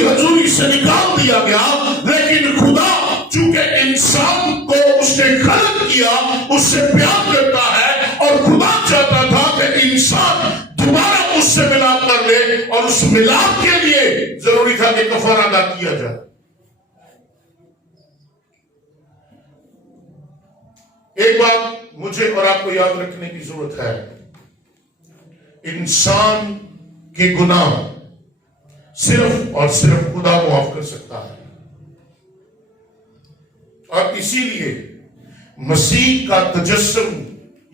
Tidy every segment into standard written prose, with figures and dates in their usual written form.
کی حضوری سے نکال دیا گیا، لیکن خدا چونکہ انسان کو اس نے خلق کیا، اس سے پیار کرتا ہے، اور خدا چاہتا تھا کہ انسان دوبارہ اس سے ملاپ کر لے، اور اس ملاپ کے لیے ضروری تھا کہ کفارہ ادا کیا جائے۔ ایک بات مجھے اور آپ کو یاد رکھنے کی ضرورت ہے، انسان کے گناہ صرف اور صرف خدا معاف کر سکتا ہے، اور اسی لیے مسیح کا تجسم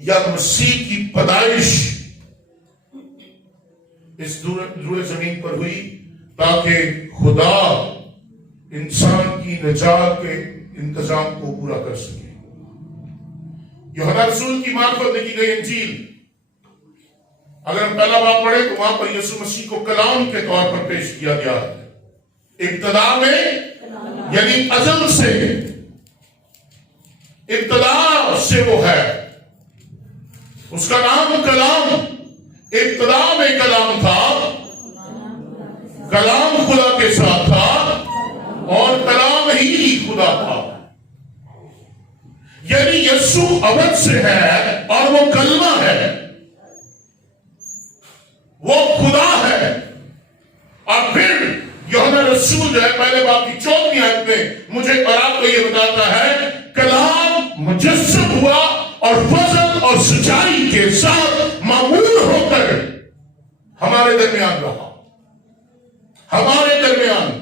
یا مسیح کی پیدائش اس روئے زمین پر ہوئی تاکہ خدا انسان کی نجات کے انتظام کو پورا کر سکے۔ یوحنا رسول کی معرفت لکھی گئی انجیل، اگر ہم پہلا باب پڑھیں تو وہاں پر یسوع مسیح کو کلام کے طور پر پیش کیا گیا ہے۔ ابتدا میں یعنی ازل سے، ابتدا سے وہ ہے، اس کا نام کلام، ابتدا میں کلام تھا، کلام خدا کے ساتھ تھا، اور کلام ہی خدا تھا، یعنی یسوع ابد سے ہے اور وہ کلمہ ہے، وہ خدا ہے۔ اور پھر یوحنا رسول جو ہے پہلے باب کی 14ویں آیت میں مجھے اور آپ کو یہ بتاتا ہے، کلام مجسم ہوا اور فضل اور سچائی کے ساتھ معمول ہو کر ہمارے درمیان رہا، ہمارے درمیان،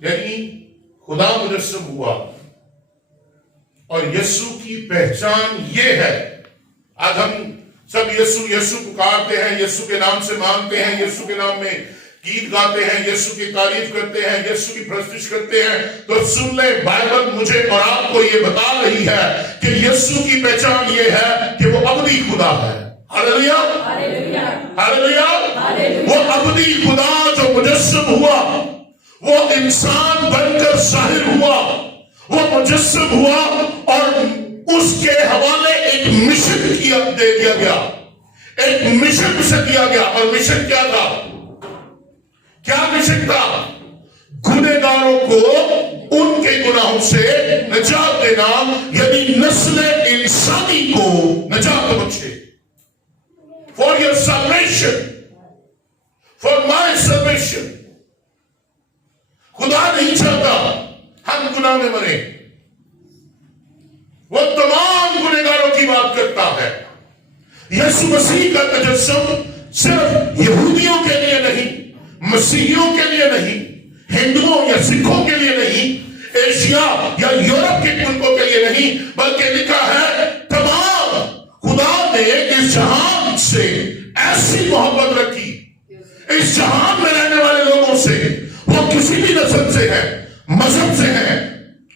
یعنی خدا مجسم ہوا۔ اور یسوع کی پہچان یہ ہے، آج ہم سب یسوع یسوع پکارتے ہیں، یسوع کے نام سے مانگتے ہیں، یسوع کے نام میں گیت گاتے ہیں، یسوع کی تعریف کرتے ہیں، یسوع کی پرستش کرتے ہیں، تو سن لیں بائبل مجھے اور آپ کو یہ بتا رہی ہے کہ یسوع کی پہچان یہ ہے کہ وہ ابدی خدا ہے۔ ہاللویا، ہاللویا، وہ ابدی خدا جو مجسم ہوا، وہ انسان بن کر ظاہر ہوا، وہ مجسم ہوا، اور اس کے حوالے ایک مشن دے دیا گیا، ایک مشن سے دیا گیا۔ اور مشن کیا تھا؟ کیا مشن تھا؟ گنہگاروں کو ان کے گناہوں سے نجات دینا، یعنی نسل انسانی کو نجات بخشے۔ For your salvation, for my salvation۔ خدا نہیں چاہتا ہم گناہ میں مریں، وہ تمام گنہگاروں کی بات کرتا ہے۔ یسوع مسیح کا تجسم صرف یہودیوں کے لیے نہیں، مسیحیوں کے لیے نہیں، ہندوؤں یا سکھوں کے لیے نہیں، ایشیا یا یورپ کے ملکوں کے لیے نہیں، بلکہ لکھا ہے تمام، خدا نے اس جہان سے ایسی محبت رکھی، اس جہان میں رہنے والے لوگوں سے، وہ کسی بھی نسل سے ہے، مذہب سے ہے،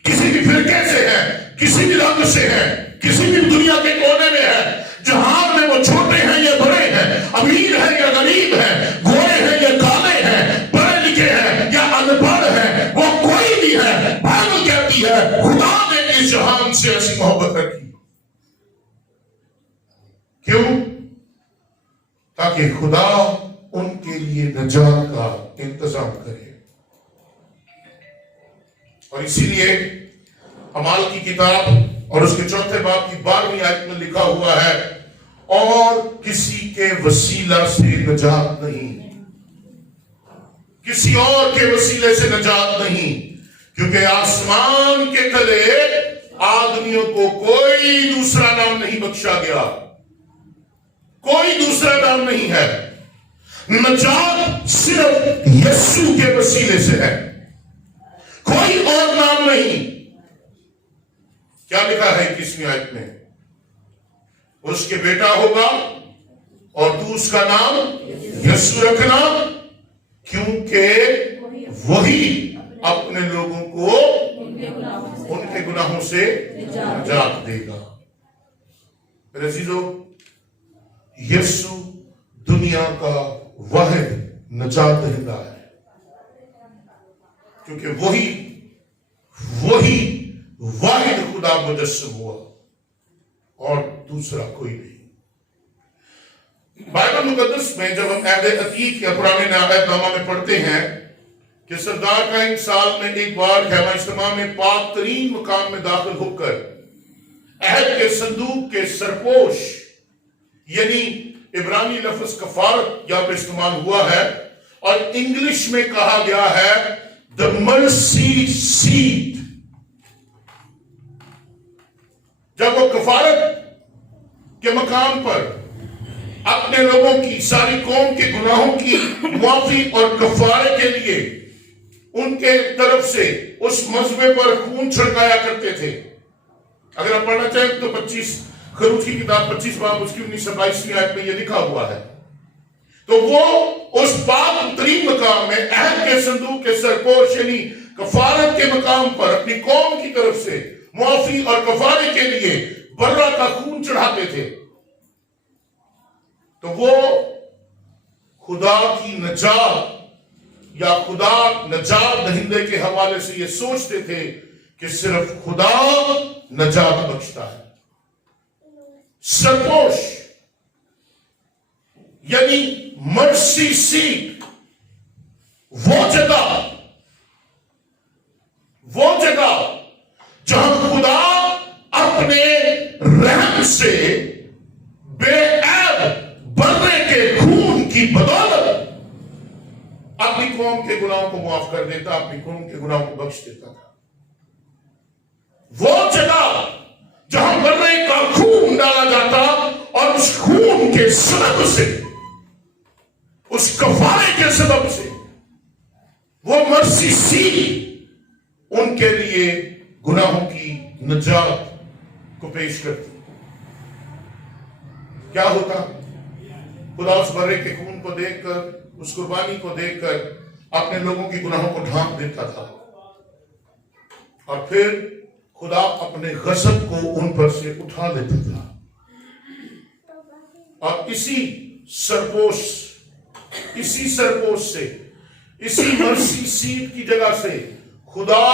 کسی بھی فرقے سے ہے، کسی بھی رنگ سے ہے، کسی بھی دنیا کے کونے میں ہے، جہان میں وہ چھوٹے ہیں یا بڑے ہیں، امیر ہیں یا غریب ہیں، گورے ہیں یا کالے ہیں، پڑھے لکھے ہیں یا ان پڑھ ہیں، وہ کوئی بھی ہے، بائبل کہتی ہے خدا نے اس جہان سے ایسی محبت رکھی۔ کیوں؟ تاکہ خدا ان کے لیے نجات کا انتظام کرے۔ اور اسی لیے اعمال کی کتاب اور اس کے 4 باب کی 12ویں آیت میں لکھا ہوا ہے، اور کسی کے وسیلہ سے نجات نہیں، کسی اور کے وسیلے سے نجات نہیں، کیونکہ آسمان کے تلے آدمیوں کو کوئی دوسرا نام نہیں بخشا گیا، کوئی دوسرا نام نہیں ہے، نجات صرف یسوع کے وسیلے سے ہے، کوئی اور نام نہیں۔ کیا لکھا ہے 21ویں آیت میں؟ اس کے بیٹا ہوگا اور تو اس کا نام یسوع رکھنا، کیونکہ وہی اپنے لوگوں کو ان کے گناہوں سے نجات دے گا۔ میرے عزیزو، یسوع دنیا کا واحد نجات دہندہ ہے، کیونکہ وہی واحد خدا مجسم ہوا اور دوسرا کوئی نہیں۔ بائبل مقدس میں جب ہم عہد عتیق یا پرانے عہد نامہ میں پڑھتے ہیں کہ سردار کا ایک سال میں ایک بار خیمہ اجتماع میں پاک ترین مقام میں داخل ہو کر عہد کے صندوق کے سرپوش یعنی عبرانی لفظ کفارت یہاں پہ استعمال ہوا ہے اور انگلش میں کہا گیا ہے the mercy seat. جب وہ کفارت کے مقام پر اپنے لوگوں کی ساری قوم کے گناہوں کی معافی اور کفارے کے لیے ان کے طرف سے اس مذبے پر خون چھڑکایا کرتے تھے. اگر آپ پڑھنا چاہیں تو 25 خروج کی کتاب 25 باب اس کی 19-22 آیت میں یہ لکھا ہوا ہے. تو وہ اس پاک ترین مقام میں عہد کے صندوق کے سرپوش یعنی کفارت کے مقام پر اپنی قوم کی طرف سے معافی اور کفارے کے لیے برہ کا خون چڑھاتے تھے. تو وہ خدا کی نجات یا خدا نجات دہندے کے حوالے سے یہ سوچتے تھے کہ صرف خدا نجات بخشتا ہے. سرپوش یعنی مرسی سیٹ وہ جگہ جہاں خدا اپنے رحم سے بے عیب برے کے خون کی بدولت اپنی قوم کے گناہوں کو معاف کر دیتا, اپنی قوم کے گناہوں کو بخش دیتا تھا. وہ جگہ جہاں برے کا خون ڈالا جاتا اور اس خون کے سبب سے اس کفارے کے سبب سے وہ مرسی سیٹ ان کے لیے گناہوں کی نجات کو پیش کرتی. کیا ہوتا؟ خدا اس برے کے خون کو دیکھ کر, اس قربانی کو دیکھ کر اپنے لوگوں کی گناہوں کو ڈھانپ دیتا تھا اور پھر خدا اپنے غضب کو ان پر سے اٹھا لیتا تھا. اور اسی سرپوش سے اسی مرسی سیٹ کی جگہ سے خدا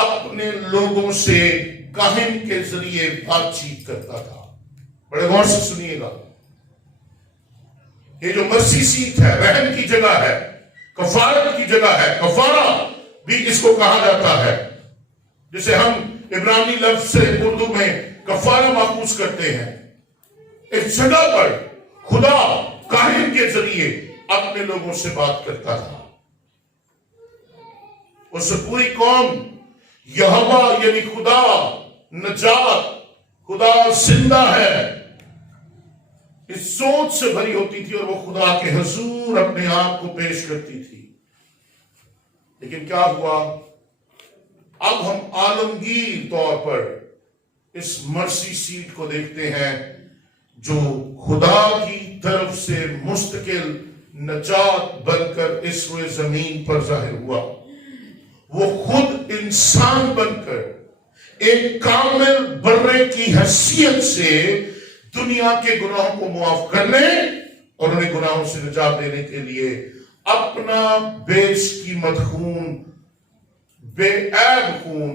اپنے لوگوں سے کاہن کے ذریعے بات چیت کرتا تھا. بڑے غور سے سنیے گا, یہ جو مرسی سیٹ ہے رحم کی جگہ ہے, کفارت کی جگہ ہے. کفارہ بھی اس کو کہا جاتا ہے جسے ہم عبرانی لفظ سے اردو میں کفارہ ماخوذ کرتے ہیں. اس جگہ پر خدا کاہن کے ذریعے اپنے لوگوں سے بات کرتا تھا. اس پوری قوم یہوہ یعنی خدا نجات, خدا زندہ ہے, اس سوچ سے بھری ہوتی تھی اور وہ خدا کے حضور اپنے آپ کو پیش کرتی تھی. لیکن کیا ہوا؟ اب ہم عالمگیر طور پر اس مرسی سیٹ کو دیکھتے ہیں جو خدا کی طرف سے مستقل نجات بن کر اس روئے زمین پر ظاہر ہوا. وہ خود انسان بن کر ایک کامل برے کی حیثیت سے دنیا کے گناہوں کو معاف کرنے اور انہیں گناہوں سے نجات دینے کے لیے اپنا بیش قیمت خون, بے عیب خون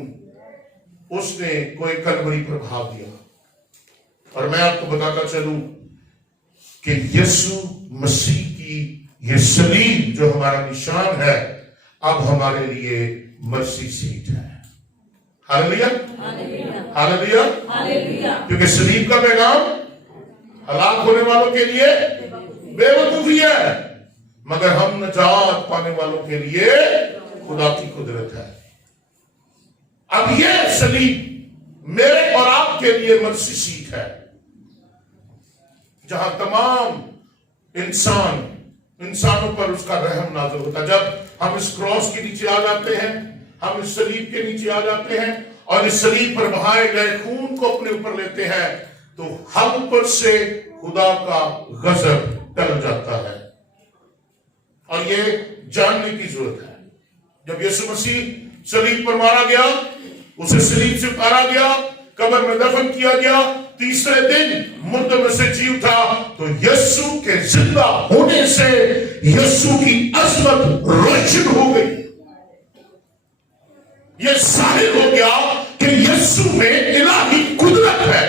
اس نے کوئی کلوری پر بہا دیا. اور میں آپ کو بتاتا چلوں کہ یسوع مسیح کی یہ صلیب جو ہمارا نشان ہے اب ہمارے لیے مرسی سیٹ ہے. ہاللیلویا ہاللیلویا ہاللیلویا. کیونکہ صلیب کا پیغام ہلاک ہونے والوں کے لیے بے وقوفی ہے, مگر ہم نجات پانے والوں کے لیے خدا کی قدرت ہے. اب یہ صلیب میرے اور آپ کے لیے مرسی سیٹ ہے جہاں تمام انسانوں پر اس کا رحم نازل ہوتا ہے. جب ہم اس کراس کے نیچے آ جاتے ہیں, ہم اس صلیب کے نیچے آ جاتے ہیں اور اس صلیب پر بہائے گئے خون کو اپنے اوپر لیتے ہیں تو ہم پر سے خدا کا غضب ٹل جاتا ہے. اور یہ جاننے کی ضرورت ہے, جب یسوع مسیح صلیب پر مارا گیا, اسے صلیب سے اتارا گیا, قبر میں دفن کیا گیا, تیسرے دن مردوں میں سے جی اٹھا, تو یسوع کے زندہ ہونے سے یسوع کی عظمت روشن ہو گئی. یہ ظاہر ہو گیا کہ یسوع میں الہی قدرت ہے.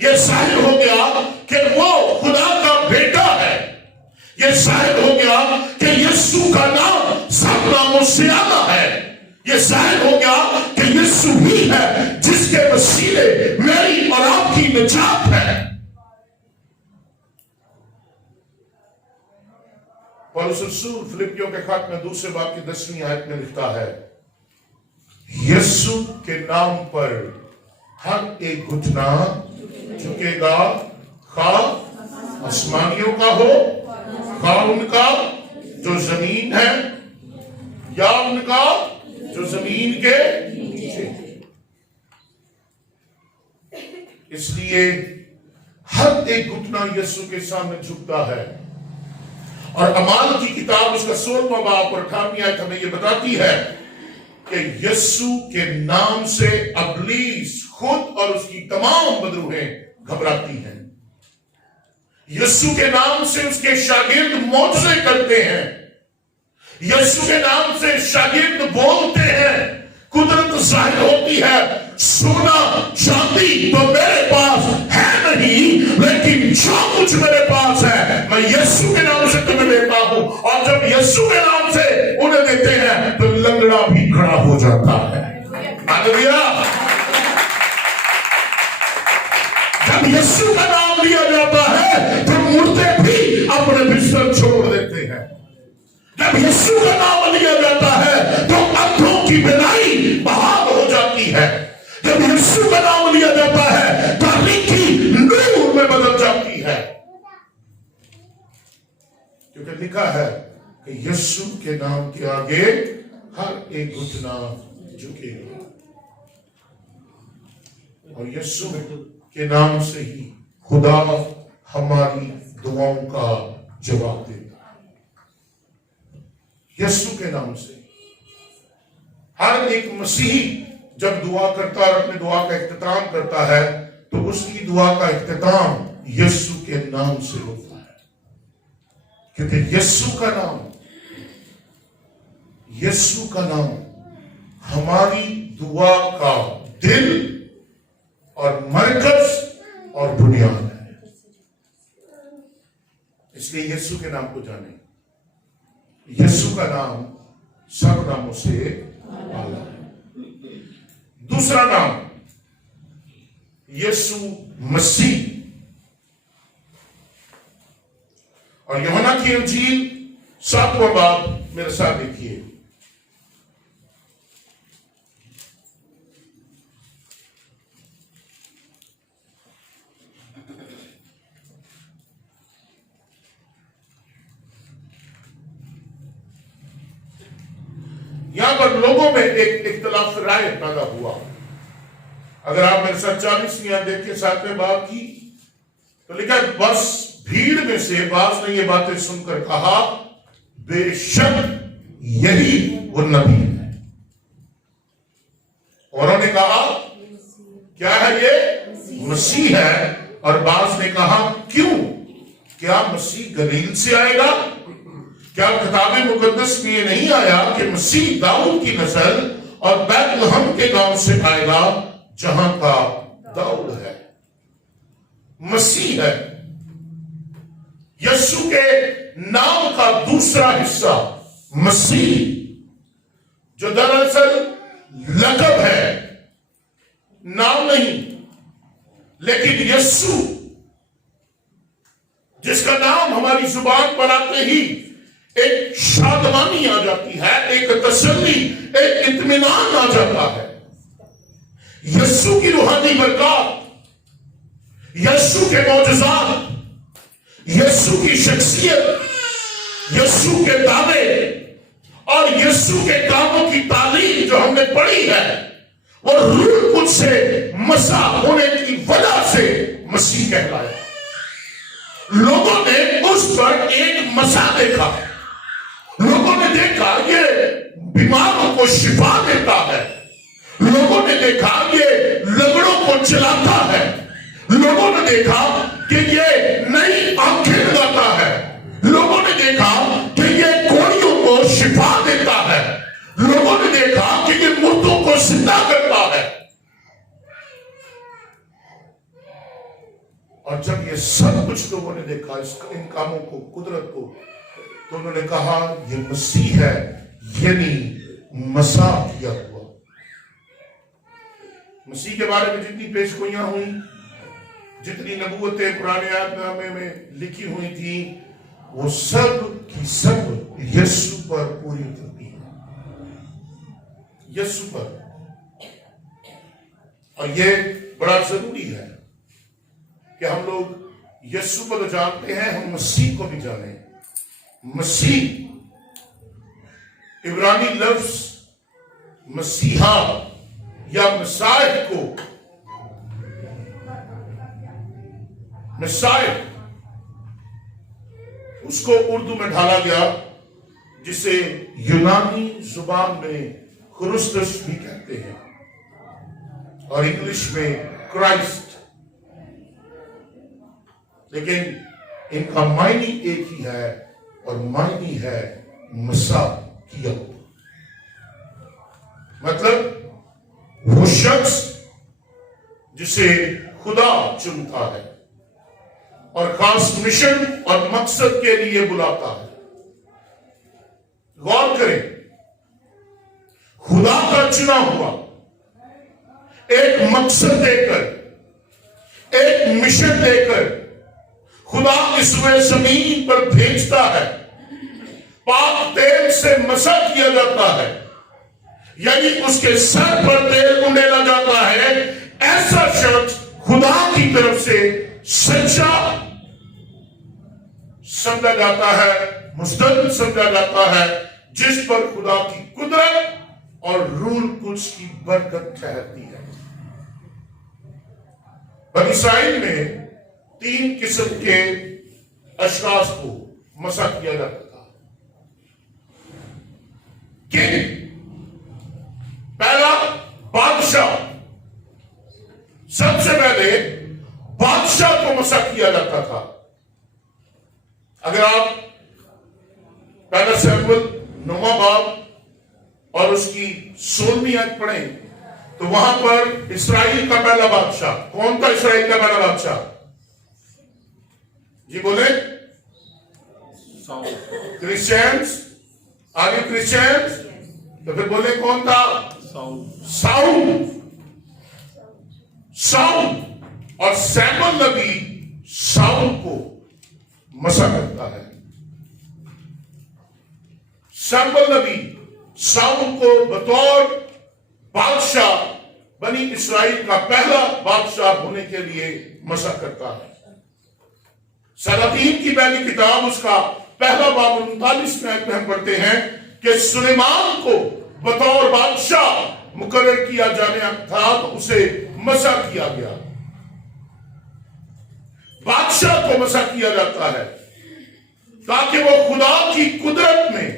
یہ ظاہر ہو گیا کہ وہ خدا کا یہ ظاہر ہو گیا کہ یسوع کا نام سب ناموں سے اعلیٰ ہے. یہ ظاہر ہو گیا کہ یسوع ہی ہے جس کے وسیلے میری اور آپ کی نجات ہے. پولس رسول فلپیوں کے خط میں 2 باب کی 10ویں آیت میں لکھتا ہے یسوع کے نام پر ہر ایک گھٹنا جھکے گا، خواہ آسمانیوں کا ہو، خواہ ان کا جو زمین ہے یا ان کا جو زمین کے نیچے. اس لیے ہر ایک گھٹنا یسوع کے سامنے جھکتا ہے. اور اعمال کی کتاب اس کا 16واں باب اور 18ویں آیت ہمیں یہ بتاتی ہے کہ یسوع کے نام سے ابلیس خود اور اس کی تمام بدروہیں گھبراتی ہیں. یسوع کے نام سے اس کے شاگرد معجزے کرتے ہیں. یسوع کے نام سے شاگرد بولتے ہیں، قدرت ظاہر ہوتی ہے. سونا چاندی تو میرے پاس ہے نہیں، لیکن جو کچھ میرے پاس ہے میں یسوع کے نام سے تمہیں دیتا ہوں. اور جب یسوع کے نام سے انہیں دیتے ہیں تو لنگڑا بھی کھڑا ہو جاتا ہے. ہاللیلویا. جب یسوع کا نام لیا جاتا ہے تو مردے بھی اپنے بستر چھوڑ دیتے ہیں. جب یسوع کا نام لیا جاتا ہے تو اندھوں کی بینائی بحال ہو جاتی ہے. جب یسوع کا نام لیا جاتا ہے تاریکی نور میں بدل جاتی ہے. کیونکہ لکھا ہے کہ یسوع کے نام کے آگے ہر ایک گھٹنا جھکے گا، اور یسوع کے نام سے ہی خدا ہماری دعاؤں کا جواب دیتا ہے. یسوع کے نام سے ہر ایک مسیحی جب دعا کرتا ہے اور اپنے دعا کا اختتام کرتا ہے تو اس کی دعا کا اختتام یسوع کے نام سے ہوتا ہے. کیونکہ یسوع کا نام ہماری دعا کا دل اور مرکز اور بنیاد ہے. اس لیے یسوع کے نام کو جانیں. یسوع کا نام سب ناموں سے اعلیٰ ہے. دوسرا نام یسوع مسیح. اور یوحنا کی انجیل 7واں باب میرے ساتھ دیکھیے. یہاں پر لوگوں میں ایک اختلاف رائے پیدا ہوا. اگر آپ میرے ساتھ 40ویں آیت دیکھ کے 7ویں باب کی تو لکھا بس بھیڑ میں سے بعض نے یہ باتیں سن کر کہا بے شک یہی وہ نبی ہے. اوروں نے کہا کیا ہے یہ مسیح ہے. اور بعض نے کہا کیوں، کیا مسیح گلیل سے آئے گا؟ کیا کتاب مقدس میں یہ نہیں آیا کہ مسیح داؤد کی نسل اور بیت لحم کے گاؤں سے آئے گا جہاں کا داؤد ہے. مسیح ہے. یسوع کے نام کا دوسرا حصہ مسیح، جو دراصل لقب ہے، نام نہیں. لیکن یسوع جس کا نام ہماری زبان پر آتے ہی ایک شادمانی آ جاتی ہے، ایک تسلی، ایک اطمینان آ جاتا ہے. یسوع کی روحانی برکات، یسوع کے معجزات، یسوع کی شخصیت، یسوع کے دعوے اور یسوع کے کاموں کی تعلیم جو ہم نے پڑھی ہے وہ روح القدس سے مسح ہونے کی وجہ سے مسیح کہلایا. لوگوں نے اس پر ایک مسح دیکھا. لوگوں نے دیکھا یہ بیماروں کو شفا دیتا ہے. لوگوں نے دیکھا یہ لنگڑوں کو چلاتا ہے. لوگوں نے دیکھا کہ یہ نئی آنکھیں لگاتا ہے. لوگوں نے دیکھا کہ یہ کوڑیوں کو شفا دیتا ہے. لوگوں نے دیکھا کہ یہ مردوں کو زندہ کرتا ہے. اور جب یہ سب کچھ لوگوں نے دیکھا ان کاموں کو، قدرت کو، تو انہوں نے کہا یہ مسیح ہے، یعنی مسیح کیا ہوا۔ مسیح کے بارے میں جتنی پیش گوئیاں ہوئیں، جتنی نبوتیں پرانے عہد نامے میں لکھی ہوئی تھیں، وہ سب کی سب یسوع پر پوری اترتی ہیں، یسوع پر۔ اور یہ بڑا ضروری ہے کہ ہم لوگ یسوع کو تو جانتے ہیں، ہم مسیح کو بھی جانیں۔ مسیح عبرانی لفظ مسیحا یا مسائح کو، مسائح اس کو اردو میں ڈھالا گیا، جسے یونانی زبان میں کرسٹس بھی کہتے ہیں اور انگلش میں کرائسٹ، لیکن ان کا معنی ایک ہی ہے اور معنی ہے مسیح کیا ہوا۔ مطلب وہ شخص جسے خدا چنتا ہے اور خاص مشن اور مقصد کے لیے بلاتا ہے۔ غور کریں، خدا کا چنا ہوا ایک مقصد دے کر، ایک مشن دے کر خدا اس میں زمین پر بھیجتا ہے، پاک تیل سے مسح کیا جاتا ہے، یعنی اس کے سر پر تیل انڈیلا جاتا ہے۔ ایسا شخص خدا کی طرف سے سچا سمجھا جاتا ہے، مستقل سمجھا جاتا ہے، جس پر خدا کی قدرت اور روح القدس کی برکت ٹھہرتی ہے۔ بنی اسرائیل میں 3 قسم کے اشخاص کو مسح کیا جاتا تھا۔ کنگ، پہلا بادشاہ، سب سے پہلے بادشاہ کو مسح کیا جاتا تھا۔ اگر آپ پہلا سیموئیل 9واں باب اور اس کی 16ویں آیت پڑھیں تو وہاں پر اسرائیل کا پہلا بادشاہ کون تھا؟ اسرائیل کا پہلا بادشاہ جی بولے کرسچینز، آر یو کرسچینز؟ تو پھر بولے کون تھا؟ ساؤل۔ ساؤل اور سیموئیل نبی ساؤل کو مسح کرتا ہے۔ سیموئیل نبی ساؤل کو بطور بادشاہ، بنی اسرائیل کا پہلا بادشاہ ہونے کے لیے مسح کرتا ہے۔ سلاطین کی پہلی کتاب اس کا پہلا باب 39 میں ہم پڑھتے ہیں کہ سلیمان کو بطور بادشاہ مقرر کیا جانے تھا تو اسے مسح کیا گیا۔ بادشاہ کو مسح کیا جاتا ہے تاکہ وہ خدا کی قدرت میں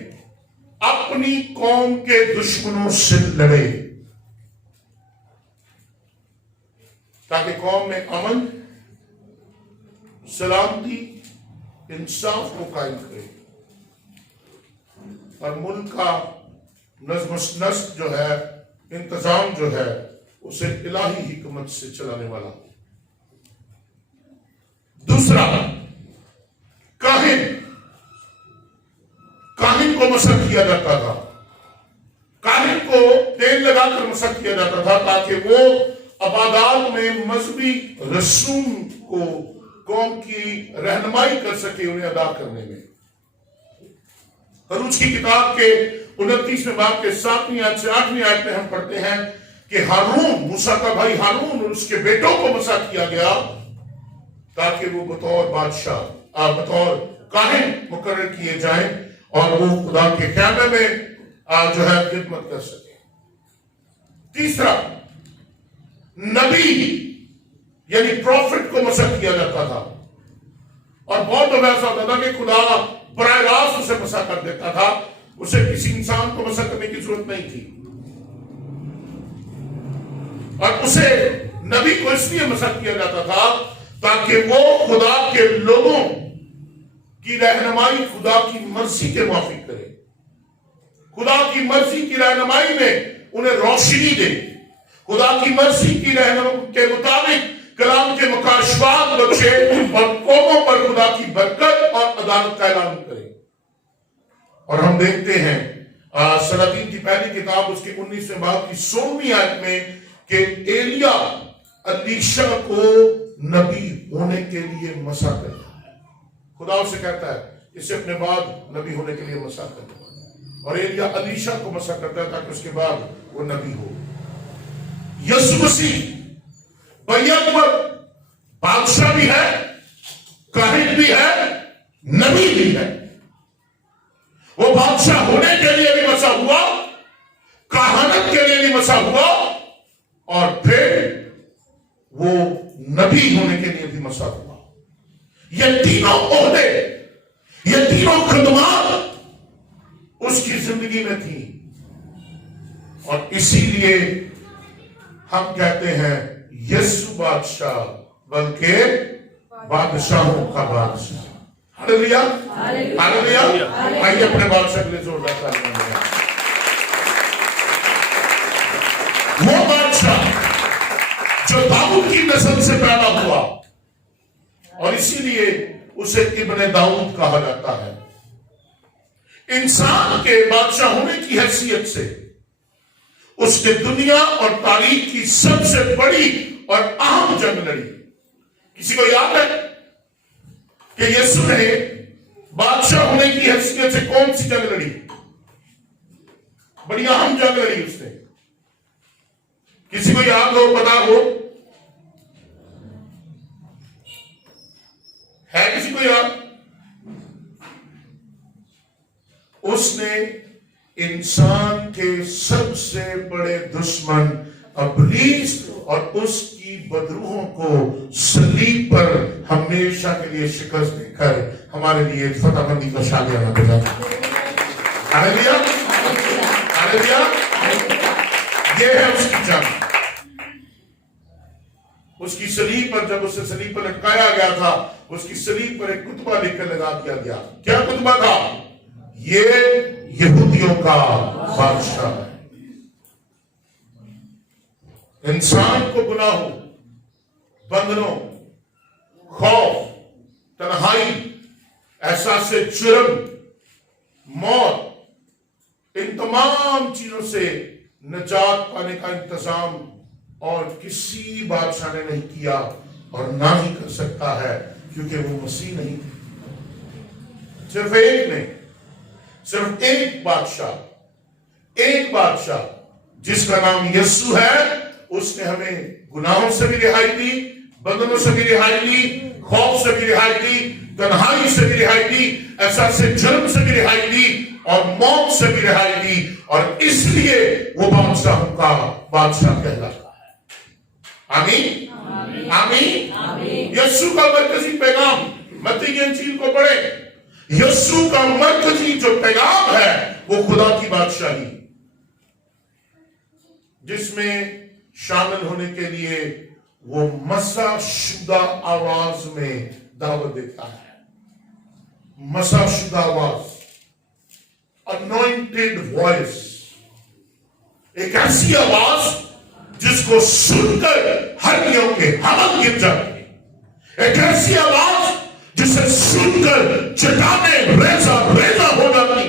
اپنی قوم کے دشمنوں سے لڑے، تاکہ قوم میں امن، سلامتی، انصاف کو قائم کرے اور ملک کا نظم و نسق جو ہے، انتظام جو ہے، اسے الہی حکمت سے چلانے والا۔ دوسرا، کاہن کو مسح کیا جاتا تھا۔ کاہن کو تیل لگا کر مسح کیا جاتا تھا تاکہ وہ عبادات میں مذہبی رسوم کو قوم کی رہنمائی کر سکے، انہیں ادا کرنے میں۔ خروج کی کتاب کے 29ویں باب کے 7ویں آیت سے 8ویں آیت میں ہم پڑھتے ہیں کہ ہارون، موسیٰ کا بھائی ہارون اور اس کے بیٹوں کو مسح کیا گیا تاکہ وہ بطور بادشاہ، بطور کاہن مقرر کیے جائیں اور وہ خدا کے خیمے میں جو ہے خدمت کر سکے۔ تیسرا، نبی یعنی پروفٹ کو مسح کیا جاتا تھا، اور بہت دفعہ ایسا ہوتا تھا کہ خدا براہ راست اسے مسح کر دیتا تھا، اسے کسی انسان کو مسح کرنے کی ضرورت نہیں تھی، اور اسے نبی کو اس لیے مسح کیا جاتا تھا تاکہ وہ خدا کے لوگوں کی رہنمائی خدا کی مرضی کے موافق کرے، خدا کی مرضی کی رہنمائی میں انہیں روشنی دے، خدا کی مرضی کی رہنمائی کے مطابق کلام کے مکاشفات بخشے اور قوموں پر خدا کی برکت اور عدالت کا اعلان کرے۔ اور ہم دیکھتے ہیں سلاطین کی پہلی کتاب اس کے 19ویں باب کی 16ویں آیت میں کہ ایلیا الیشا کو نبی ہونے کے لیے مسا کرتا ہے۔ خدا اسے کہتا ہے اسے اپنے بعد نبی ہونے کے لیے مسا کرتا ہے، اور ایلیا الیشا کو مسا کرتا ہے تاکہ اس کے بعد وہ نبی ہو۔ یسوع مسیح بیعت پر بادشاہ بھی ہے، کاہن بھی ہے، نبی بھی ہے۔ وہ بادشاہ ہونے کے لیے بھی مسا ہوا، کہانت کے لیے بھی مسا ہوا، اور پھر وہ نبی ہونے کے لیے بھی مسا ہوا۔ یہ تینوں عہدے، یہ تینوں خدمات اس کی زندگی میں تھی، اور اسی لیے ہم کہتے ہیں یسوع بادشاہ بلکہ بادشاہوں کا بادشاہ۔ ہاللیلویا، ہاللیلویا۔ آئیے اپنے بادشاہ کے لیے زوردار تعریف دیں۔ وہ بادشاہ جو داؤد کی نسل سے پیدا ہوا، اور اسی لیے اسے ابن داؤد کہا جاتا ہے۔ انسان کے بادشاہ ہونے کی حیثیت سے اس نے دنیا اور تاریخ کی سب سے بڑی اور اہم جنگ لڑی۔ کسی کو یاد ہے کہ یسوع نے بادشاہ ہونے کی حیثیت سے کون سی جنگ لڑی؟ بڑی اہم جنگ لڑی اس نے۔ کسی کو یاد ہو، پتا ہو، ہے کسی کو یاد؟ اس نے انسان کے سب سے بڑے دشمن ابلیس اور اس کی بدروحوں کو صلیب پر ہمیشہ کے لیے شکست دے کر ہمارے لیے فتح مندی کا شاگردانہ بجا دیا۔ ہاللیلویا، ہاللیلویا۔ یہ ہے اس کی جنگ۔ اس کی صلیب پر، جب اسے صلیب پر لٹکایا گیا تھا، اس کی صلیب پر ایک کتبہ لکھ کر لگا دیا گیا۔ کیا کتبہ تھا؟ یہ یہودیوں کا بادشاہ ہے۔ انسان کو گناہوں، بندھنوں، خوف، تنہائی، احساس جرم، موت، ان تمام چیزوں سے نجات پانے کا انتظام اور کسی بادشاہ نے نہیں کیا، اور نہ ہی کر سکتا ہے، کیونکہ وہ مسیح نہیں تھے۔ صرف ایک نے، صرف ایک بادشاہ جس کا نام یسوع ہے، اس نے ہمیں گناہوں سے بھی رہائی دی، بندھنوں سے بھی رہائی دی، خوف سے بھی رہائی دی، تنہائی سے بھی رہائی دی، احساس جرم سے بھی رہائی دی، اور موت سے بھی رہائی دی، اور اس لیے وہ بادشاہوں کا بادشاہ کہلاتا ہے۔ آمین، آمین۔ یسوع کا مرکزی پیغام، متی کی انجیل کو پڑھیں، یسوع کا مرکزی جو پیغام ہے وہ خدا کی بادشاہی، جس میں شامل ہونے کے لیے وہ مسا شدہ آواز میں دعوت دیتا ہے۔ مسا شدہ آواز، انوائنٹڈ وائس، ایک ایسی آواز جس کو سن کر ہڈیوں کے حلق گر جاتے ہیں، ایک ایسی آواز جسے سن کر چٹانیں ریزہ ریزہ ہو جاتی،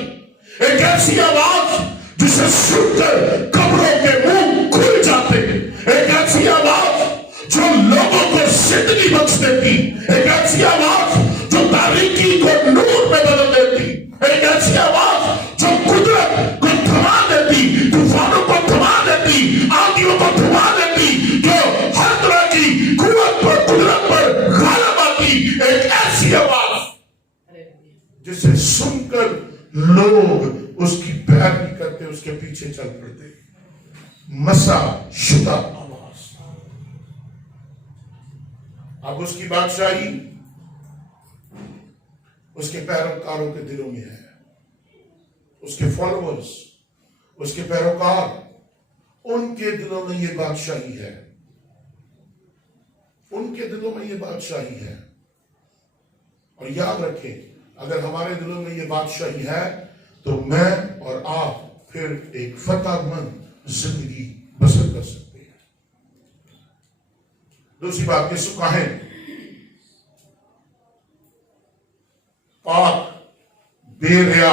ایک ایسی آواز جسے سن کر قبروں کے منہ کھل جاتے، ایک ایسی آواز جو لوگوں کو زندگی بخش دیتی، ایک ایسی آواز جو تاریکی کو نور میں بدل دیتی، ایک ایسی آواز جو قدرت کو تھما دیتی، طوفانوں کو تھما دیتی، آندھیوں کو تھما دیتی، جو ہر طرح کی قوت پر، قدرت پر غالب آتی، ایک ایسی آواز جسے سن کر لوگ اس کی پیروی کرتے، اس کے پیچھے چل پڑتے۔ مسا شدہ آواز۔ اب اس کی بادشاہی اس کے پیروکاروں کے دلوں میں ہے، اس کے فالوورز، اس کے پیروکار، ان کے دلوں میں یہ بادشاہی ہے، ان کے دلوں میں یہ بادشاہی ہے۔ اور یاد رکھیں، اگر ہمارے دلوں میں یہ بادشاہی ہے تو میں اور آپ پھر ایک فتح مند زندگی بسر کر سکتے ہیں۔ دوسری بات، یسوع کاہن پاک، بے ریا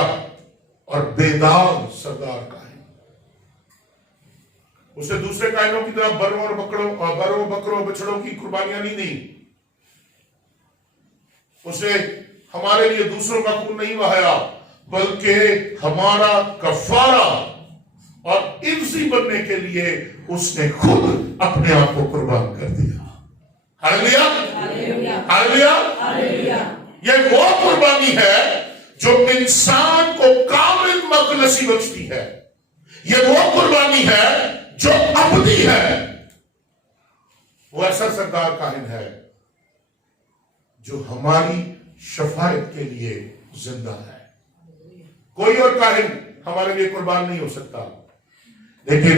اور بے داغ سردار کاہن. اسے دوسرے کاہنوں کی طرح بروں اور بکروں بچڑوں کی قربانیاں نہیں دی. اسے ہمارے لیے دوسروں کا خون نہیں بہایا، بلکہ ہمارا کفارہ اور عوضی بننے کے لیے اس نے خود اپنے آپ کو قربان کر دیا. ہاللیلویہ، ہاللیلویہ. یہ وہ قربانی ہے جو انسان کو کامل مخلصی بخشتی ہے. یہ وہ قربانی ہے جو ابدی ہے. وہ ایسا سردار کاہن ہے جو ہماری شفاعت کے لیے زندہ ہے. کوئی اور کاہن ہمارے لیے قربان نہیں ہو سکتا، لیکن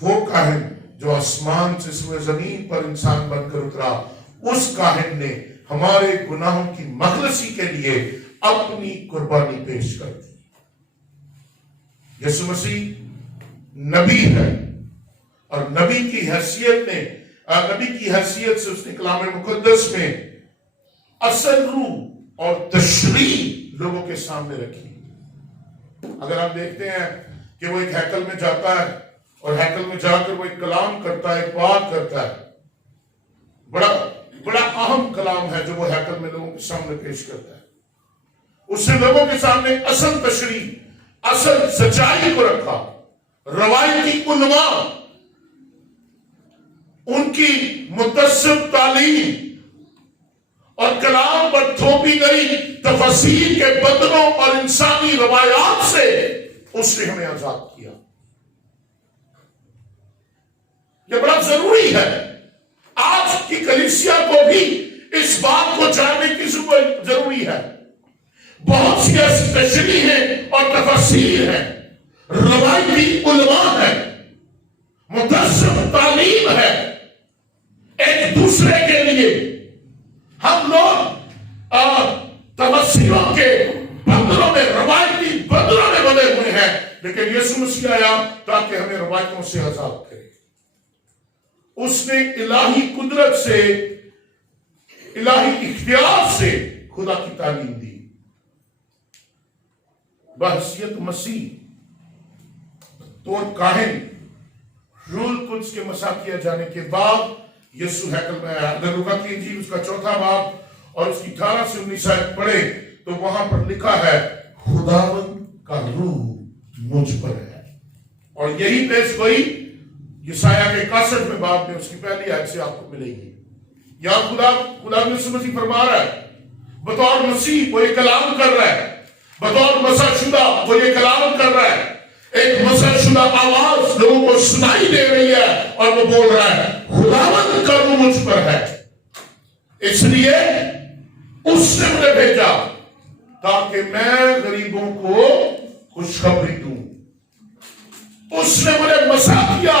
وہ کاہن جو آسمان سے سوئے زمین پر انسان بن کر اترا، اس کاہن نے ہمارے گناہوں کی مخلصی کے لیے اپنی قربانی پیش کر دی. یسوع مسیح نبی ہے، اور نبی کی حیثیت سے اس نے کلام مقدس میں اصل روح اور تشریح لوگوں کے سامنے رکھی. اگر آپ دیکھتے ہیں کہ وہ ایک ہیکل میں جاتا ہے اور ہیکل میں جا کر وہ ایک کلام کرتا ہے، ایک بات کرتا ہے، بڑا اہم کلام ہے جو وہ ہیکل میں لوگوں کے سامنے پیش کرتا ہے. اس نے لوگوں کے سامنے اصل تشریح، اصل سچائی کو رکھا. روایتی علماء، ان کی متصب تعلیم اور کلام پر تھوپی گئی تفسیر کے بدلوں اور انسانی روایات سے اس نے ہمیں آزاد کیا. یہ بڑا ضروری ہے. آج کی کلیسیا کو بھی اس بات کو جاننے کی ضروری ہے. بہت سی ایسی تشریح ہیں اور تفسیر ہیں، روایتی علماء ہے، متصب تعلیم ہے. ایک دوسرے کے لیے ہم لوگ تفسیروں کے بندروں میں، روایتی بندروں میں بنے ہوئے ہیں، لیکن یسوع مسیح آیا تاکہ ہمیں روایتوں سے آزاد کرے. اس نے الہی قدرت سے، الہی اختیار سے خدا کی تعلیم دی. بحیثیت مسیح طور کاہن روح القدس کے مسا کیا جانے کے بعد یسوع ہیکل میں آیا. اگر لوکا کی انجیل اس کا 4 باب اور اس کی 18 سے 19 آیت پڑھے تو وہاں پر لکھا ہے خداوند کا روح مجھ پر ہے. اور یہی پیش گوئی یسایہ کے 61 باب میں اس کی پہلی آیت سے آپ کو ملے گی. یہاں خدا یسوع مسیح فرما رہا ہے، بطور مسیح وہ یہ کلام کر رہا ہے، بطور مسح شدہ وہ یہ کلام کر رہا ہے. ایک مسح شدہ آواز لوگوں کو سنائی دے رہی ہے اور وہ بول رہا ہے خداوند کا روح مجھ پر ہے، اس لیے اس نے مجھے بھیجا تاکہ میں غریبوں کو خوشخبری دوں. اس نے مجھے مسح کیا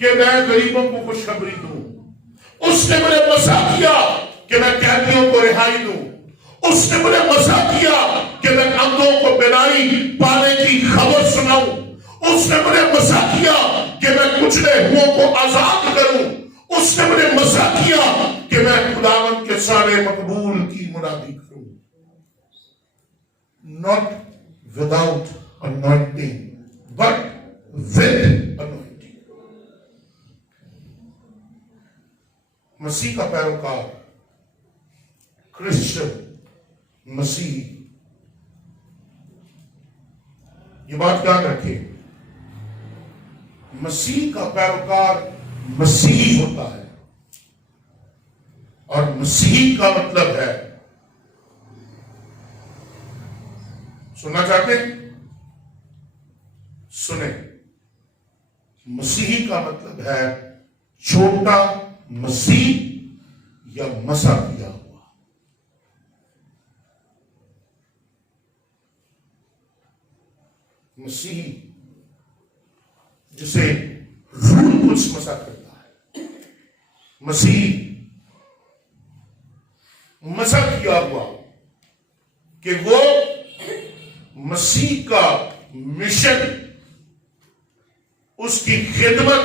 کہ میں غریبوں کو خوشخبری دوں. اس نے مجھے مسح کیا کہ میں قیدیوں کو رہائی دوں. اس نے مجھے مسح کیا کہ میں اندھوں کو بینائی پانے کی خبر سناؤں. اس نے مجھے مسح کیا کہ میں کچلے ہوئوں کو آزاد کروں. اس نے مجھے مسح کیا کہ میں خداوند کے سارے مقبول کی منادی کروں. Not without anointing, but with anointing. مسیح کا پیروکار، کرسچن، مسیح، یہ بات یاد رکھیں، مسیح کا پیروکار مسیحی ہوتا ہے. اور مسیحی کا مطلب ہے، سننا چاہتے ہیں؟ سنیں. مسیحی کا مطلب ہے چھوٹا مسیح یا مسح کیا ہوا. مسیحی جسے روح القدس مسح کرتا ہے، مسیح مسح کیا ہوا کہ وہ مسیح کا مشن، اس کی خدمت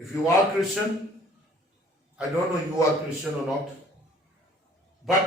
If you are Christian, I don't know you are Christian or not, but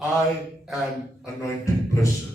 I am anointed person।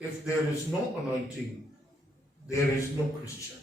If there is no anointing, there is no Christian।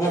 وہ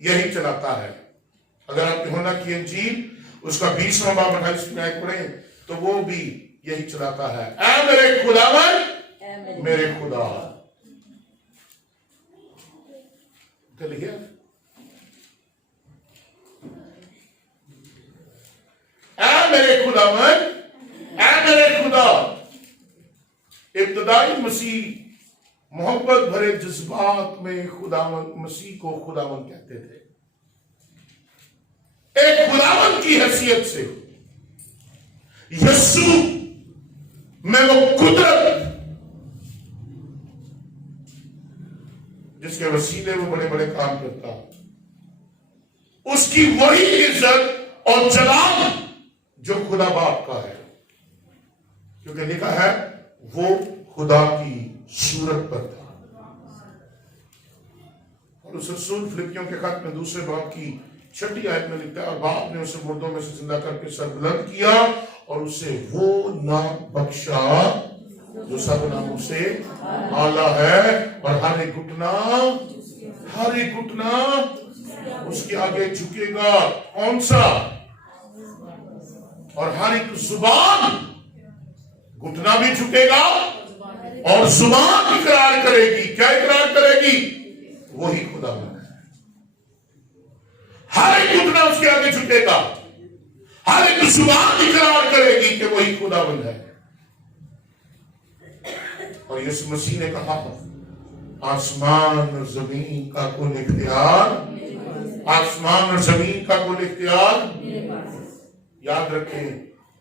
یہی چلاتا ہے. اگر آپ یوحنا کی انجیل اس کا 20واں باب 28 میں آیت پڑھیں تو وہ بھی یہی چلاتا ہے. اے میرے خداوند میرے خدا. لکھے اے میرے خداوند اے میرے خدا. ابتدائی مسیح محبت بھرے جذبات میں خداوند مسیح کو خداوند کہتے تھے. ایک خداوند کی حیثیت سے یسوع میں وہ قدرت جس کے وسیلے وہ بڑے بڑے کام کرتا، اس کی وہی عزت اور جلال جو خدا باپ کا ہے، کیونکہ لکھا ہے وہ خدا کی صورت پر تھا. اور اس رسول فلپیوں کے خط میں 2 باب کی 6 آیت میں لکھتا ہے اور باپ نے اسے مردوں میں سے زندہ کر کے سر بلند کیا اور اسے وہ نام بخشا جو سب ناموں سے اعلیٰ ہے اور ہر ایک گھٹنا اس کے آگے جھکے گا. کون سا؟ اور ہر ایک زبان، گھٹنا بھی جھکے گا اور زبان اقرار کرے گی. کیا اقرار کرے گی؟ وہی خدا ہے. ہر ایک گھٹنا اس کے آگے جھکے گا، ہر ایک زبان اقرار کرے گی کہ وہی خداوند ہے. اور یسوع مسیح نے کہا آسمان اور زمین کا کل اختیار، آسمان اور زمین کا کل اختیار. یاد رکھیں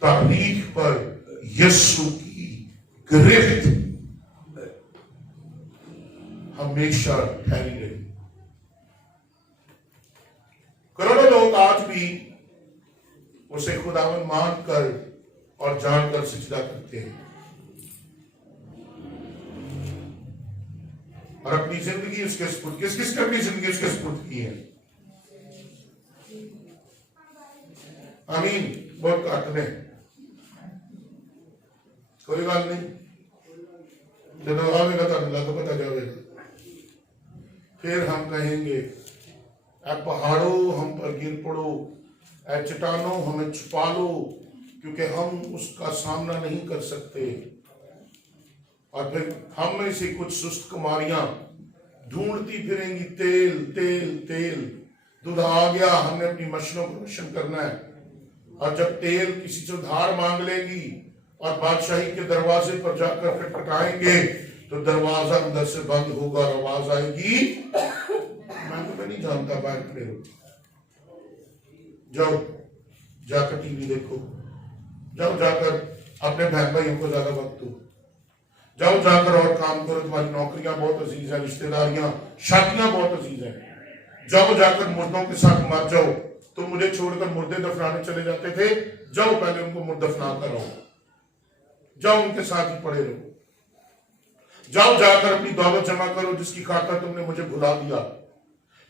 تاریخ پر یسوع کی گرفت ہمیشہ ٹھہری رہی. کروڑوں لوگ آج بھی اسے خداوند مان کر اور جان کر سجدہ کرتے ہیں اور اپنی زندگی اس کے سپرد. کس کس نے اپنی زندگی اس کے سپرد کی ہے؟ آمین. بہت کاٹنے کوئی بات نہیں، جب آگے کا اللہ تو پتہ جاوے گا. پھر ہم کہیں گے اے پہاڑوں ہم پر گر پڑو، اے چٹانوں ہمیں چھپا لو، کیونکہ ہم اس کا سامنا نہیں کر سکتے. اور پھر ہم میں سے کچھ سست کماریاں ڈھونڈتی پھریں گی تیل تیل تیل. دودھ آ گیا، ہم نے اپنی مشنوں کو روشن کرنا ہے. اور جب تیل کسی سے ادھار مانگ لے گی اور بادشاہی کے دروازے پر جا کر کھٹکھٹائیں گے تو دروازہ اندر سے بند ہوگا اور آواز آئے گی میں تمہیں نہیں جانتا، باہر کھڑے ہو، جاؤ جا کر ٹی وی دیکھو، جاؤ جا کر اپنے بہن بھائیوں کو زیادہ وقت دو، جاؤ جا کر اور کام کرو، تمہاری نوکریاں بہت عزیز ہیں، رشتہ داریاں شادیاں بہت عزیز ہیں. جاؤ جا کر مردوں کے ساتھ مر جاؤ. تم مجھے چھوڑ کر مردے دفنانے چلے جاتے تھے، جاؤ پہلے ان کو مرد دفنا کر آؤ، جاؤ ان کے ساتھ ہی پڑے رہو. جاؤ جا کر اپنی دعوت جمع کرو جس کی خاطر تم نے مجھے بھلا دیا.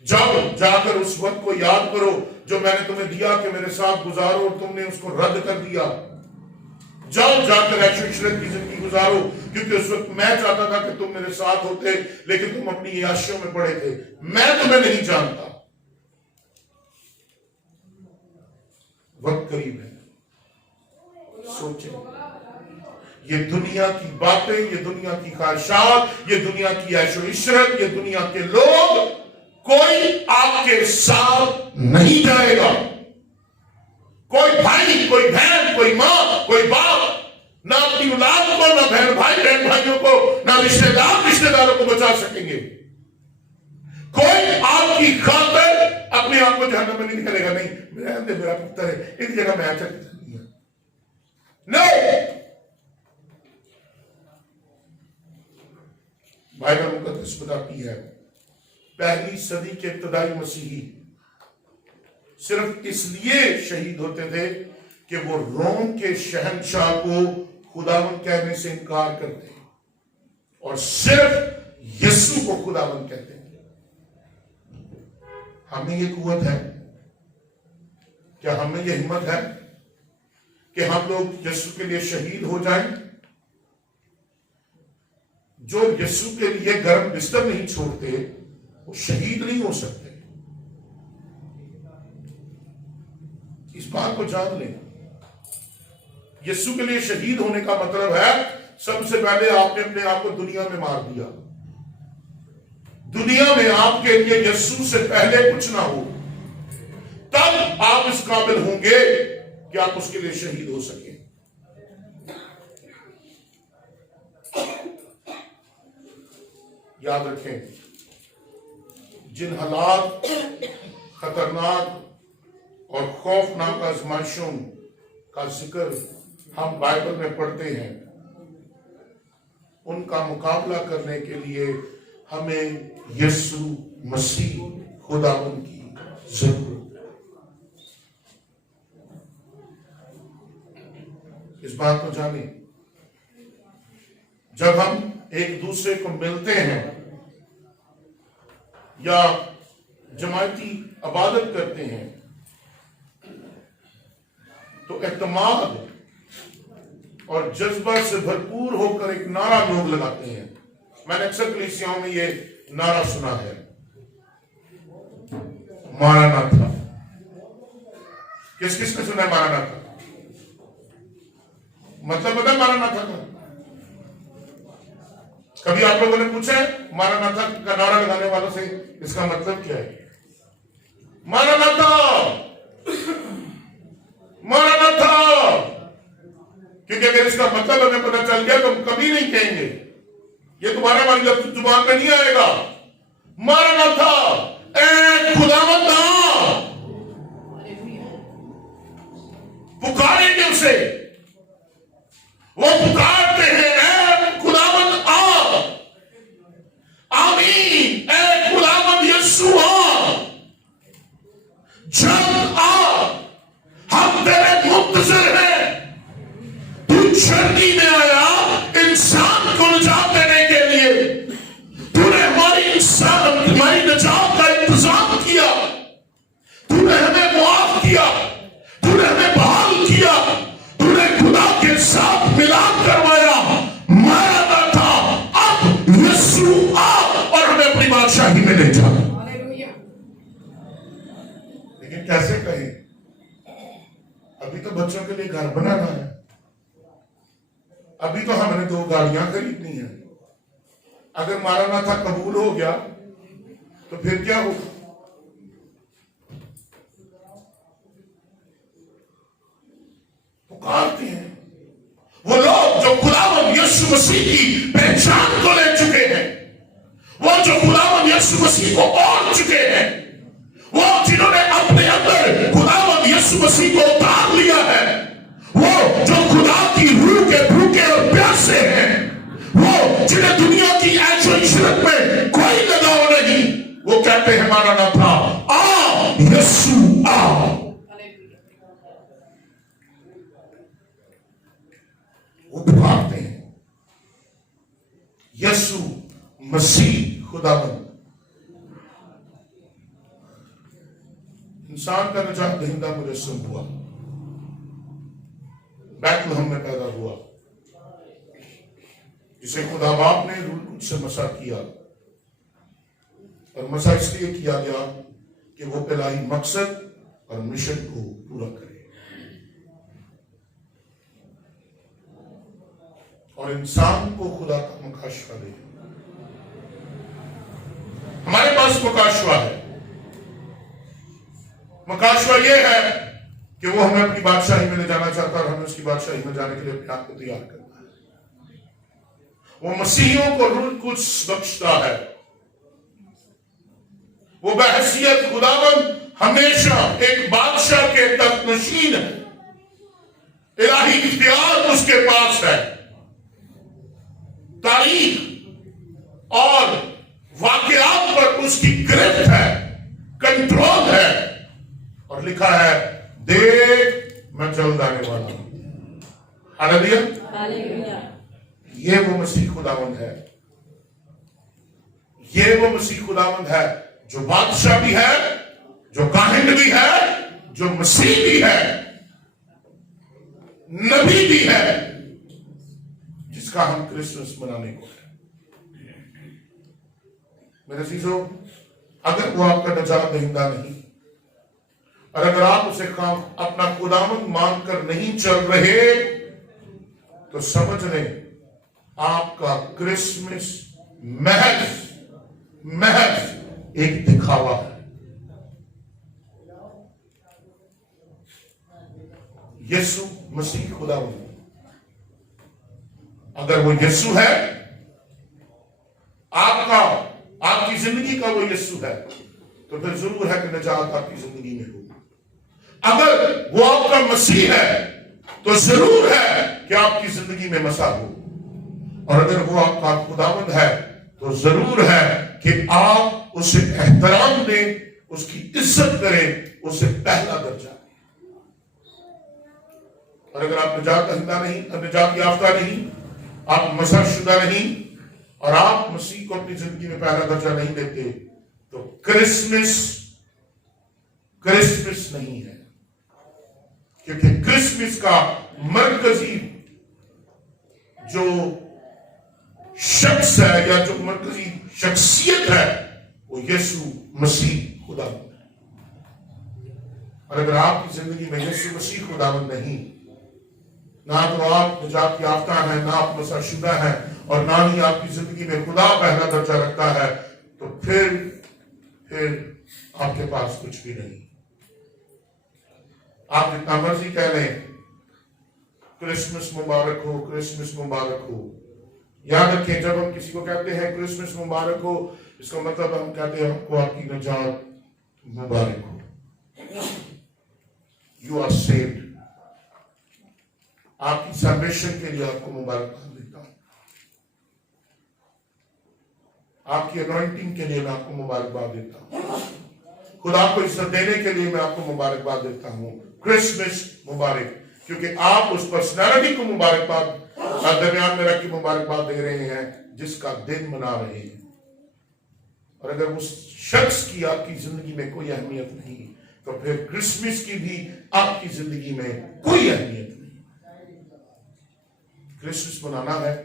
جاؤ جا کر اس وقت کو یاد کرو جو میں نے تمہیں دیا کہ میرے ساتھ گزارو اور تم نے اس کو رد کر دیا. جاؤ جا کر عیش و عشرت کی زندگی گزارو، کیونکہ اس وقت میں چاہتا تھا کہ تم میرے ساتھ ہوتے لیکن تم اپنی عیاشیوں میں پڑے تھے. میں تمہیں نہیں جانتا. وقت قریب ہے. سوچیں یہ دنیا کی باتیں، یہ دنیا کی خواہشات، یہ دنیا کی عیش و عشرت، یہ دنیا کے لوگ، کوئی آپ کے ساتھ نہیں جائے گا. کوئی بھائی، کوئی بہن، کوئی ماں، کوئی باپ نہ اپنی اولاد کو، نہ بہن بھائیوں کو، نہ رشتہ داروں کو بچا سکیں گے. کوئی آپ کی خاطر اپنے آپ کو جہنم میں نہیں نکلے گا. نہیں میرا پتر ہے، ایک جگہ میں اچھا نہیں ہے. نہیں، بائبل مقدس بتاتی ہے پہلی صدی کے ابتدائی مسیحی صرف اس لیے شہید ہوتے تھے کہ وہ روم کے شہنشاہ کو خداوند کہنے سے انکار کرتے اور صرف یسوع کو خداوند کہتے ہیں. ہمیں یہ قوت ہے، کیا ہمیں یہ ہمت ہے کہ ہم لوگ یسوع کے لیے شہید ہو جائیں؟ جو یسوع کے لیے گرم بستر نہیں چھوڑتے وہ شہید نہیں ہو سکتے. بات کو جان لیں. یسوع کے لیے شہید ہونے کا مطلب ہے سب سے پہلے آپ نے اپنے آپ کو دنیا میں مار دیا. دنیا میں آپ کے لیے یسوع سے پہلے کچھ نہ ہو, تب آپ اس قابل ہوں گے کہ آپ اس کے لیے شہید ہو سکیں. یاد رکھیں, جن حالات خطرناک اور خوفناک آزمائشوں کا ذکر ہم بائبل میں پڑھتے ہیں, ان کا مقابلہ کرنے کے لیے ہمیں یسوع مسیح خداوند کی ضرورت ہے. اس بات کو جانیں, جب ہم ایک دوسرے کو ملتے ہیں یا جماعتی عبادت کرتے ہیں تو اعتماد اور جذبہ سے بھرپور ہو کر ایک نعرہ لوگ لگاتے ہیں. میں نے اکثر کلیسیاؤں میں یہ نعرہ سنا ہے, ماراناتھا. کس کس نے سنا ہے ماراناتھا؟ مطلب پتہ ہے ماراناتھا کا؟ کبھی آپ لوگوں نے پوچھا ہے ماراناتھا کا نعرہ لگانے والوں سے اس کا مطلب کیا ہے؟ ماراناتھا ماراناتھا. کیونکہ اگر اس کا مطلب ہمیں پتہ چل گیا تو ہم کبھی نہیں کہیں گے, یہ تمہارے والی لفظ زبان میں نہیں آئے گا. ماراناتھا, اے خداوند آ. پکاریں گے اسے, وہ پکارتے ہیں اے خداوند آ. آمین, اے خداوند یسوع آ, جلد آ, ہم تیرے منتظر ہیں. تو چرنی میں آیا انسان کو نجات دینے کے لیے. تو نے ہماری نجات کا انتظام کیا. تو نے ہمیں معاف کیا, تو نے ہمیں بحال کیا, تو نے خدا کے ساتھ ملاد کروایا. ماراناتھا, اب یسوع آ اور ہمیں اپنی بادشاہی میں لے جا. لیکن کیسے کہیں؟ ابھی تو بچوں کے لیے گھر بنانا ہے, ابھی تو ہم نے 2 گاڑیاں خریدنی ہیں. اگر ماراناتھا قبول ہو گیا تو پھر کیا ہوگا؟ پکارتے ہیں وہ لوگ جو خداوند یسوع مسیح کی پہچان کو لے چکے ہیں, وہ جو خداوند یسوع مسیح کو اوڑھ چکے ہیں, وہ جنہوں نے اپنے اندر خداوند یسوع مسیح کو اتار لیا ہے, وہ جو خدا کی روح کے بھوکے اور پیاسے ہیں, وہ جنہیں دنیا کی عیش و عشرت میں کوئی لگاؤ نہیں, وہ کہتے ہیں ماراناتھا, آ یسوع آ. وہ پکارتے ہیں یسوع مسیح خداوند. انسان کا نجات دہندہ مجسم ہوا, بیت لحم میں پیدا ہوا, جسے خدا باپ نے روح القدس سے مسح کیا, اور مسح اس لیے کیا گیا کہ وہ الہی مقصد اور مشن کو پورا کرے اور انسان کو خدا کا مکاشفہ دے. ہمارے پاس مکاشفہ ہے. مکاشفہ یہ ہے کہ وہ ہمیں اپنی بادشاہی میں لے جانا چاہتا ہے اور ہمیں اس کی بادشاہی میں جانے کے لیے اپنے آپ کو تیار کرنا ہے. وہ مسیحیوں کو روح القدس بخشتا ہے. وہ بحیثیت خداوند ہمیشہ ایک بادشاہ کے تخت نشین ہے. الہی اختیار اس کے پاس ہے. تاریخ اور واقعات پر اس کی گرفت ہے, کنٹرول ہے, اور لکھا ہے دیکھ میں جلد آنے والا ہوں. ہاللیلویا. یہ وہ مسیح خداوند ہے, یہ وہ مسیح خداوند ہے جو بادشاہ بھی ہے, جو کاہن بھی ہے, جو مسیح بھی ہے, نبی بھی ہے, جس کا ہم کرسمس منانے کو ہے. میرے عزیزو, اگر وہ آپ کا نجات دہندہ نہیں, اور اگر آپ اسے اپنا خداوند مان کر نہیں چل رہے تو سمجھ لیں آپ کا کرسمس محض ایک دکھاوا ہے. یسوع مسیح خداوند اگر وہ یسوع ہے، آپ کی زندگی کا وہ یسوع ہے، تو پھر ضرور ہے کہ نجات آپ کی زندگی میں ہو. اگر وہ آپ کا مسیح ہے تو ضرور ہے کہ آپ کی زندگی میں مسیح ہو. اور اگر وہ آپ کا خداوند ہے تو ضرور ہے کہ آپ اسے احترام دیں، اس کی عزت کریں، اسے پہلا درجہ دیں. اور اگر آپ نجات یافتہ نہیں، آپ مسیح شدہ نہیں، اور آپ مسیح کو اپنی زندگی میں پہلا درجہ نہیں دیتے، تو کرسمس نہیں ہے. کیونکہ کرسمس کا مرکزی جو شخص ہے یا جو مرکزی شخصیت ہے وہ یسوع مسیح خداوند ہے. اور اگر آپ کی زندگی میں یسوع مسیح خداوند نہیں، نہ تو آپ نجات یافتہ ہیں، نہ آپ مسیح شدہ ہیں، اور نہ ہی آپ کی زندگی میں خدا پہلا درجہ رکھتا ہے، تو پھر آپ کے پاس کچھ بھی نہیں. آپ جتنا مرضی کہہ لیں کرسمس مبارک ہو، کرسمس مبارک ہو. یاد رکھیں جب ہم کسی کو کہتے ہیں کرسمس مبارک ہو، اس کا مطلب ہم کہتے ہیں آپ کو آپ کی نجات مبارک ہو. You are saved. آپ کی سیلویشن کے لیے آپ کو مبارکباد دیتا ہوں. آپ کی انوائنٹنگ کے لیے میں آپ کو مبارکباد دیتا ہوں. خدا کو عزت دینے کے لیے میں آپ کو مبارکباد دیتا ہوں. کرسمس مبارک، کیونکہ آپ اس پرسنالٹی کو مبارکباد درمیان میں رکھ کے مبارکباد دے رہے ہیں جس کا دن منا رہے ہیں. اور اگر اس شخص کی آپ کی زندگی میں کوئی اہمیت نہیں تو پھر کرسمس کی بھی آپ کی زندگی میں کوئی اہمیت نہیں. کرسمس منانا ہے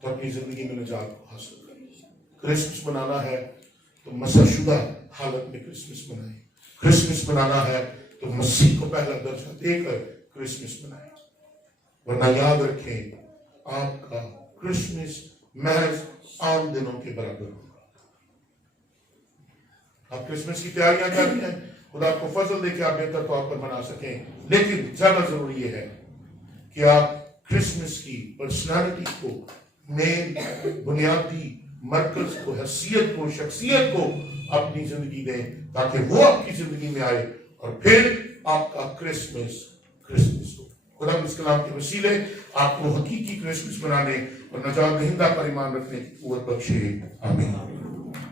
تو اپنی زندگی میں نجات کو حاصل کریں. کرسمس منانا ہے تو مسیح شدہ حالت میں کرسمس منائیں. کرسمس منانا ہے تو مسیح کو پہلا درجہ دے کر کرسمس منائیں. ورنہ یاد رکھیں آپ کا کرسمس محض عام دنوں کے برابر ہوگا. آپ کرسمس کی تیاریاں کر رہی ہیں، خدا آپ کو فضل دے کے آپ بہتر طور پر منا سکیں، لیکن زیادہ ضروری یہ ہے کہ آپ کرسمس کی پرسنالٹی کو، مین بنیادی مرکز کو، حیثیت کو، شخصیت کو اپنی زندگی دیں تاکہ وہ آپ کی زندگی میں آئے اور پھر آپ کا کرسمس ہو. خدا اس کلام کے وسیلے آپ کو حقیقی کرسمس منانے اور نجات دہندہ پر ایمان رکھنے کی قوت بخشے. آمین.